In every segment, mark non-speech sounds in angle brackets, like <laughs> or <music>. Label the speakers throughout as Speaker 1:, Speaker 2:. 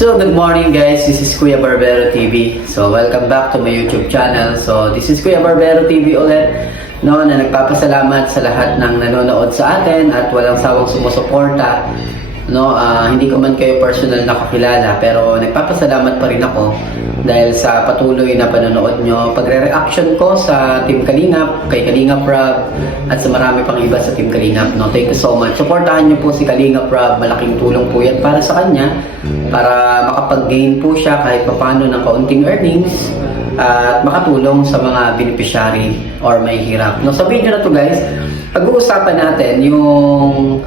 Speaker 1: So, good morning guys. This is Kuya Barbero TV. So, welcome back to my YouTube channel. So, this is Kuya Barbero TV ulit. No, na nagpapasalamat sa lahat ng nanonood sa atin at walang sawang sumusuporta. No, ah, hindi ko man kayo personal na kakilala pero nagpapasalamat pa rin ako dahil sa patuloy na panonood nyo. Pagre-reaction ko sa Team Kalingap, kay Kalingap Rob at sa marami pang iba sa Team Kalingap. No, thank you so much. Suportahan nyo po si Kalingap Rob. Malaking tulong po yan para sa kanya para makapag-gain po siya kahit papano ng kaunting earnings at makatulong sa mga beneficiary or may hirap. No, sa video na to guys, pag-uusapan natin yung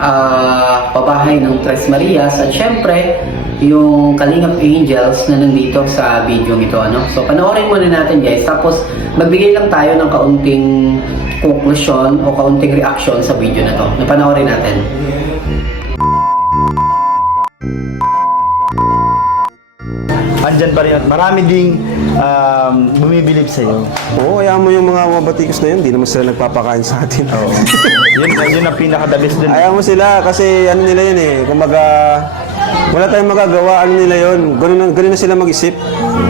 Speaker 1: ah, pabahay ng Tres Marias at syempre yung Kalingap Angels na nandito sa video ito. Ano? So panoorin muna natin guys tapos magbigay lang tayo ng kaunting konklusyon o kaunting reaction sa video na to. Napanoorin natin.
Speaker 2: Andyan pa rin at marami ding um, bumibilib sa iyo.
Speaker 3: Oo, hayaan mo yung mga mabatikos na yun, di naman sila nagpapakain sa atin.
Speaker 2: Oo. yun, yun ang pinaka-the best dun.
Speaker 3: Hayaan mo sila kasi ano nila yun eh, kumbaga wala tayong magagawa, ano nila yun, ganun, na- ganun na sila mag-isip.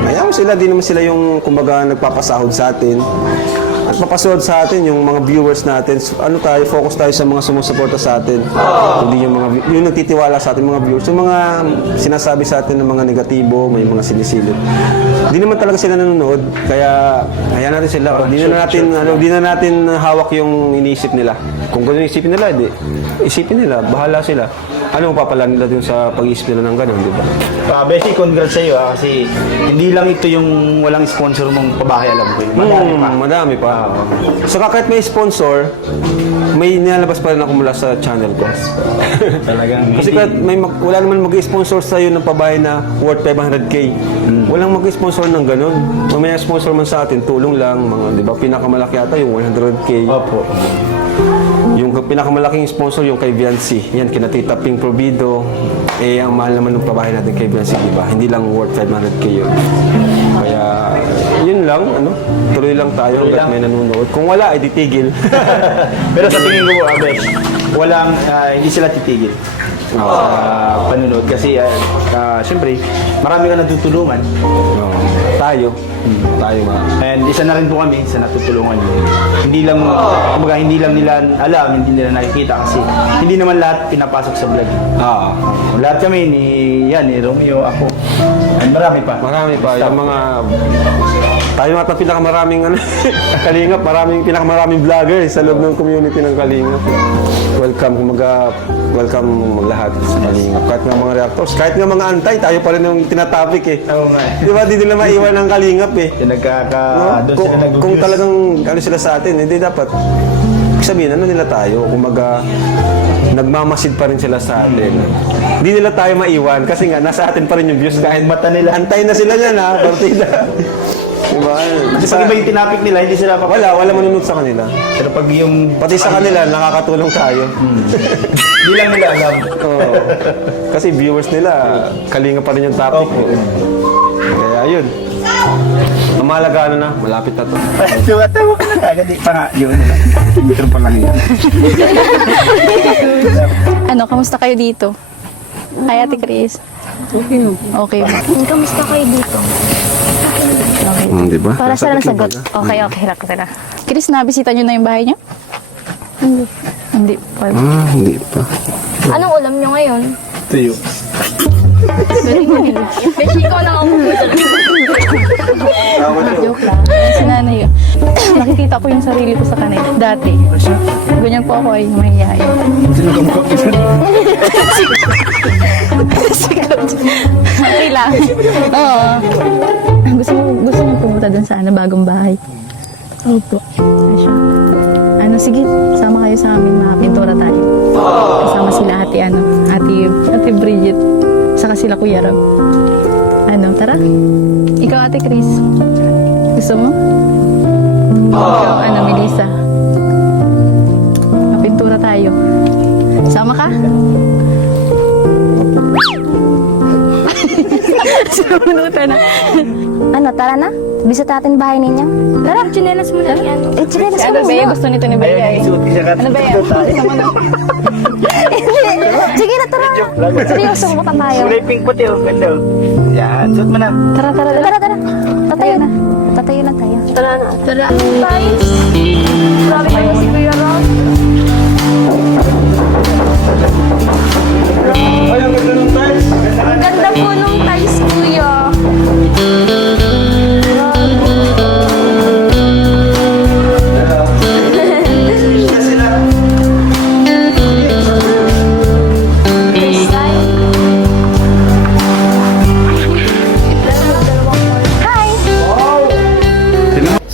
Speaker 3: Hayaan mo sila, di naman sila yung kumbaga nagpapasahod sa atin. At papasahod sa atin yung mga viewers natin. So, Ano tayo, focus tayo sa mga sumusuporta sa atin. Hindi yung mga yung nagtitiwala sa atin mga viewers. Yung mga sinasabi sa atin ng mga negatibo, may mga sinisilip. Hindi naman talaga sila nanonood. Kaya hayaan natin sila. Hindi na natin ano, di na natin hawak yung iniisip nila. Kung gano'n isipin nila, di, isipin nila, bahala sila. Ano papala nila dun sa pag-iisip nila ng gano'n, di ba?
Speaker 2: Uh, Bessie, congrats sa iyo ah, kasi hindi lang ito yung walang sponsor mong pabahay, alam ko yun. Madami
Speaker 3: Hmm,
Speaker 2: pa.
Speaker 3: madami pa. Saka kahit may sponsor, may nilalabas pa rin ako mula sa channel ko. <laughs>
Speaker 2: Talagang
Speaker 3: Kasi kahit may mag, wala naman mag-sponsor sa'yo ng pabahay na worth 500k. Walang mag-sponsor ng ganun. Kung may sponsor man sa atin, tulong lang. Mga, di ba, pinakamalaki ata yung 100k.
Speaker 2: Opo.
Speaker 3: Yung pinakamalaking sponsor yung kay Viancy. Yan, kina Tita Ping Provido. Eh, ang mahal naman ng pabahay natin kay Viancy, di ba? Hindi lang worth 500k yun. Kaya, yun lang, ano? Tuloy lang tayo hanggat may nanonood. Kung wala, ay titigil. <laughs>
Speaker 2: Pero sa tingin ko, uh, Besh, walang, ah, hindi sila titigil sa panunood. Kasi, uh, uh, siyempre, marami ka natutulungan.
Speaker 3: Oo. Tayo. Tayo mga.
Speaker 2: And isa na rin po kami sa natutulungan nyo. Hindi lang, kumbaga, hindi lang nila alam, hindi nila nakikita kasi hindi naman lahat pinapasok sa vlog.
Speaker 3: Ah,
Speaker 2: Lahat kami ni, yan, ni Romeo, ako. And marami pa.
Speaker 3: marami pa. Yung mga... Tayo ata pinakamaraming ano, <laughs> Kalingap, maraming pinakamaraming vlogger sa loob ng community ng Kalingap. Welcome, kumaga, welcome lahat sa Kalingap. Kahit nga mga reactors, kahit nga mga antay, tayo pa rin yung tinatopic eh.
Speaker 2: Oo nga eh.
Speaker 3: Di ba, di nila maiwan ng Kalingap eh.
Speaker 2: Yung nagkaka,
Speaker 3: No?
Speaker 2: doon
Speaker 3: kung,
Speaker 2: sila nag
Speaker 3: kung talagang ano sila sa atin, hindi dapat sabihin, ano nila tayo? Kumaga, nagmamasid pa rin sila sa atin. Hindi nila tayo maiwan kasi nga, nasa atin pa rin yung views kahit
Speaker 2: mata nila.
Speaker 3: Antay na sila yan ha, partida. Diba?
Speaker 2: Kasi pag iba yung tinapik nila, hindi sila papala.
Speaker 3: Wala, wala manunod sa kanila.
Speaker 2: Pero pag yung,
Speaker 3: Pati sa kanila, nakakatulong tayo. <laughs>
Speaker 2: hindi lang nila alam.
Speaker 3: Oo. Kasi viewers nila, kalinga pa rin yung topic.
Speaker 2: Opo.
Speaker 3: Kaya yun. Ang mahalaga ano na, malapit na to.
Speaker 2: Tumatawa ka na agad. Pa nga, yun. Intro pa lang yun.
Speaker 4: Ano, kamusta kayo dito? Hi, Ate Chris. Okay. Okay.
Speaker 5: Kamusta kayo dito?
Speaker 4: Okay.
Speaker 3: Hmm, di ba?
Speaker 5: Para sa
Speaker 3: Sagot
Speaker 5: nasagot.
Speaker 3: lang
Speaker 4: Okay, okay. Rako ka na. Chris, nabisita nyo na yung bahay nyo? Hindi. Hindi pa.
Speaker 3: Ah, hindi pa.
Speaker 5: Anong ulam nyo ngayon?
Speaker 2: Tuyo.
Speaker 5: Beshi ko lang ako
Speaker 4: Joke lang. Si nanay yun. <coughs> Nakikita ko yung sarili ko sa kanila. Dati. Ganyan po ako ay mahihayin. <laughs> okay lang. Oo. Gusto mo pumunta dun sa ano, bagong bahay? Opo. Ano, sige, sama kayo sa amin, mga pintura tayo. Kasama sila ate, ano, ate, ate Bridget. Saka sila Kuya Rob. Ano, tara. Ikaw, ate Chris. Gusto mo? Ikaw, ano, Melissa. Mapintura tayo. Sama ka? <laughs> Sumunutan na.
Speaker 5: Ano, tara na? Bisa natin bahay ninyo? Tara, chinelas mo na yan. Eh, chinelas mo
Speaker 4: ano ba
Speaker 5: muna.
Speaker 4: Gusto nito ni Bea.
Speaker 2: Ayun, isuot siya ka.
Speaker 4: Ano ba yan? Sama na. <laughs>
Speaker 5: Sige na, tara. Seryoso, bukan tayo.
Speaker 2: Kulay pink puti oh. Ganda oh. Yan. Suot mo na.
Speaker 5: Tara, tara, tara. Tara, Tatayo na. Tatayo na tayo. Tara na. Tara. Guys. Grabe naman si Kuya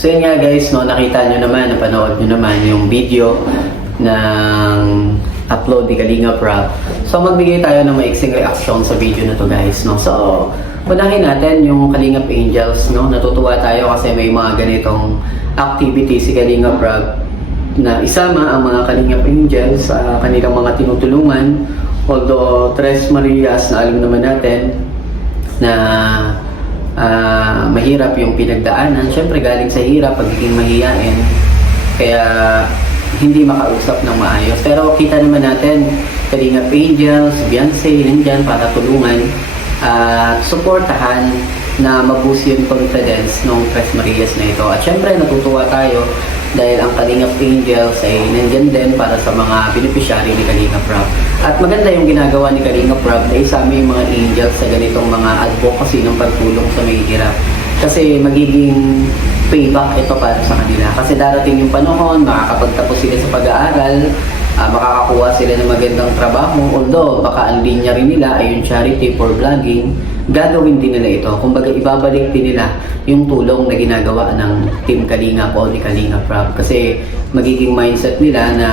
Speaker 1: So yun nga guys, no, nakita nyo naman, napanood nyo naman yung video ng upload ni Kalinga Prab. So magbigay tayo ng maiksing reaction sa video na to guys. No? So, unahin natin yung Kalingap Angels. No? Natutuwa tayo kasi may mga ganitong activity si Kalinga Prab na isama ang mga Kalingap Angels sa kanilang mga tinutulungan. Although Tres Marias na alam naman natin na ah, mahirap yung pinagdaanan. Siyempre galing sa hirap, pagiging mahiyain. Kaya hindi makausap ng maayos. Pero kita naman natin, Kalinga Angels, Beyonce, nandyan para tulungan at suportahan na maboost yung confidence ng Tres Marias na ito. At syempre natutuwa tayo dahil ang Kalingap Angels ay nandyan din para sa mga beneficiary ni Kalingap Rob. At maganda yung ginagawa ni Kalingap Rob na isama yung mga angels sa ganitong mga advocacy ng pagtulong sa may hirap. Kasi magiging payback ito para sa kanila. Kasi darating yung panahon, makakapagtapos sila sa pag-aaral, ah, makakakuha sila ng magandang trabaho. Although, baka ang linya rin nila ay yung charity for vlogging, gagawin din nila ito. Kumbaga, ibabalik din nila yung tulong na ginagawa ng Team Kalinga o ni Kalinga Prab. Kasi magiging mindset nila na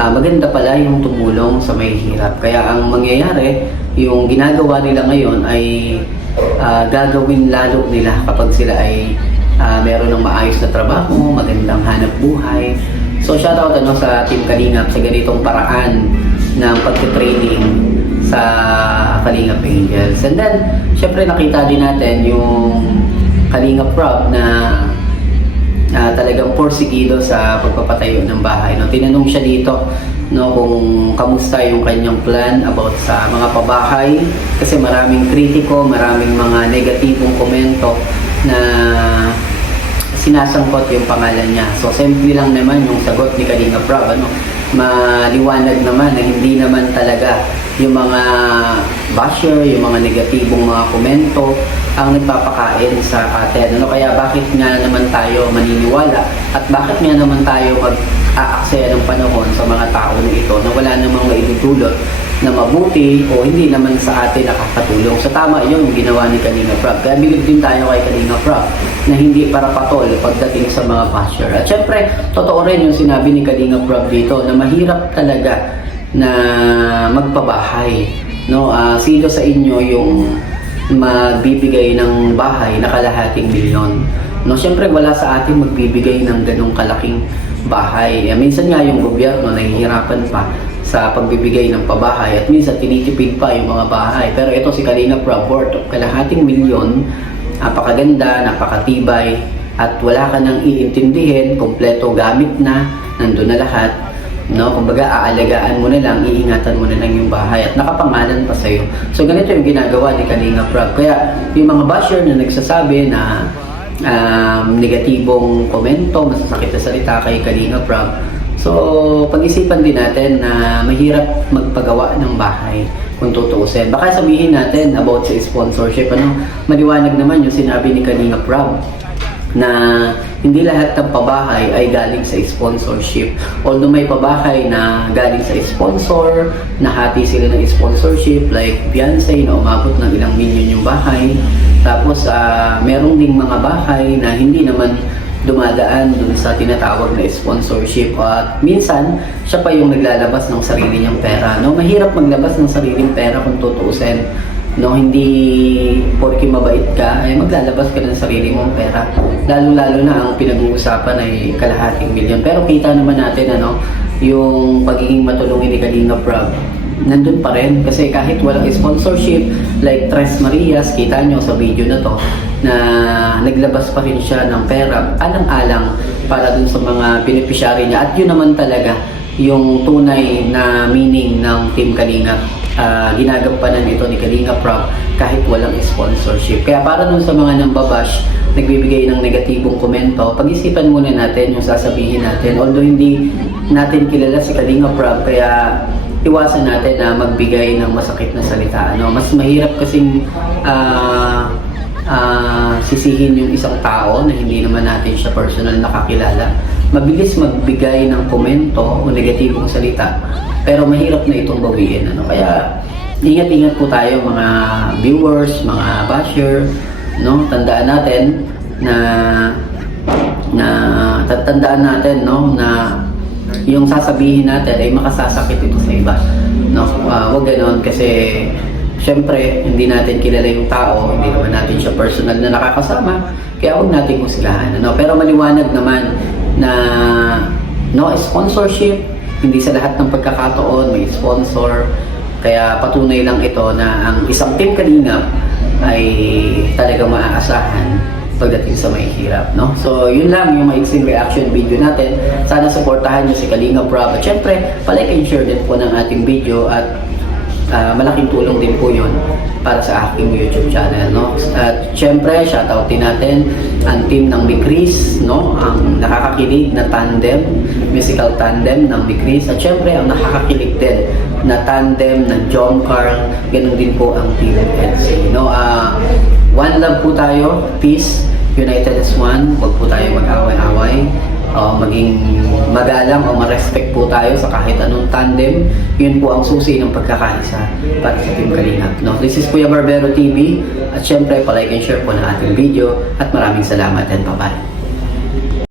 Speaker 1: ah, maganda pala yung tumulong sa may hirap. Kaya ang mangyayari, yung ginagawa nila ngayon ay ah, gagawin lalo nila kapag sila ay ah, meron ng maayos na trabaho, magandang hanap buhay. So shoutout ano sa Team Kalingap sa ganitong paraan ng pagte-training sa Kalingap Angels. And then, syempre nakita din natin yung Kalingap Rob na ah, talagang porsigido sa pagpapatayo ng bahay. No? Tinanong siya dito no, kung kamusta yung kanyang plan about sa mga pabahay kasi maraming kritiko, maraming mga negatibong komento na sinasangkot yung pangalan niya. So, simple lang naman yung sagot ni Kalinga Prab. Ano? Maliwanag naman na hindi naman talaga yung mga basher, yung mga negatibong mga komento ang nagpapakain sa atin. Ano kaya bakit nga naman tayo maniniwala at bakit nga naman tayo mag-aaksaya ng panahon sa mga tao na ito na wala namang maidudulot na mabuti o hindi naman sa atin nakakatulong. So tama yun yung ginawa ni Kalinga Prab. Kaya bilib din tayo kay Kalinga Prab na hindi para patol pagdating sa mga basher. At syempre, totoo rin yung sinabi ni Kalinga Prab dito na mahirap talaga na magpabahay. No, Ah, sino sa inyo yung magbibigay ng bahay na kalahating milyon? No, syempre wala sa atin magbibigay ng ganong kalaking bahay. Eh, minsan nga yung gobyerno nahihirapan pa sa pagbibigay ng pabahay at minsan tinitipid pa yung mga bahay. Pero ito si Kalina Prab, worth of kalahating milyon, napakaganda, napakatibay, at wala ka nang iintindihin, kompleto gamit na, nandun na lahat. No, kumbaga aalagaan mo na lang, iingatan mo na lang yung bahay at nakapangalan pa sa'yo. So ganito yung ginagawa ni Kalinga Prab. Kaya yung mga basher na nagsasabi na um, negatibong komento, masasakit na salita kay Kalinga Prab. So, pag-isipan din natin na mahirap magpagawa ng bahay kung tutuusin. Baka sabihin natin about sa sponsorship. Ano, maliwanag naman yung sinabi ni Kalinga Prab na hindi lahat ng pabahay ay galing sa sponsorship. Although may pabahay na galing sa sponsor, nahati sila ng sponsorship like Beyonce na umabot ng ilang milyon yung bahay. Tapos ah, meron ding mga bahay na hindi naman dumadaan dun sa tinatawag na sponsorship at minsan siya pa yung naglalabas ng sarili niyang pera no mahirap maglabas ng sariling pera kung tutuusin no hindi porke mabait ka ay maglalabas ka ng sarili mong pera. Lalo lalo na ang pinag-uusapan ay kalahating milyon. Pero kita naman natin ano yung pagiging matulungin ni Kalinga Prab nandun pa rin. Kasi kahit walang sponsorship like Tres Marias kita nyo sa video na to na naglabas pa rin siya ng pera alang-alang para dun sa mga beneficiary niya. At yun naman talaga yung tunay na meaning ng Team Kalingap. Ah, ginagampanan ito ni Kalingap Rob kahit walang sponsorship. Kaya para dun sa mga nambabash, nagbibigay ng negatibong komento, pag-isipan muna natin yung sasabihin natin. Although hindi natin kilala si Kalingap Rob, kaya iwasan natin na magbigay ng masakit na salita. Ano? Mas mahirap kasing ah, ah, sisihin yung isang tao na hindi naman natin siya personal nakakilala. Mabilis magbigay ng komento o negatibong salita, pero mahirap na itong bawiin. Ano? Kaya ingat-ingat po tayo mga viewers, mga basher, no? Tandaan natin na na tatandaan natin no na yung sasabihin natin ay makasasakit ito sa iba. No? Ah, wag ganoon kasi syempre hindi natin kilala yung tao, hindi naman natin siya personal na nakakasama, kaya huwag natin husgahan. Ano? Pero maliwanag naman na no sponsorship, hindi sa lahat ng pagkakataon may sponsor. Kaya patunay lang ito na ang isang team kalingap ay talagang maaasahan pagdating sa may hirap, no? So, yun lang yung maiksing reaction video natin. Sana supportahan nyo si Kalinga Prab. At syempre, palike and share din po ng ating video at ah, malaking tulong din po yun para sa aking YouTube channel, no? At syempre, shoutout din natin ang team ng Big no? Ang nakakakilig na tandem, musical tandem ng Big At syempre, ang nakakakilig din na tandem ng John Carl, ganun din po ang team NC, no? Ah, One love po tayo, peace, united as one, huwag po tayo mag-away-away, o maging magalang o ma-respect po tayo sa kahit anong tandem, yun po ang susi ng pagkakaisa para sa Team Kalingap. No? This is Kuya Barbero TV, at syempre, palike and share po ng ating video, at maraming salamat and bye-bye.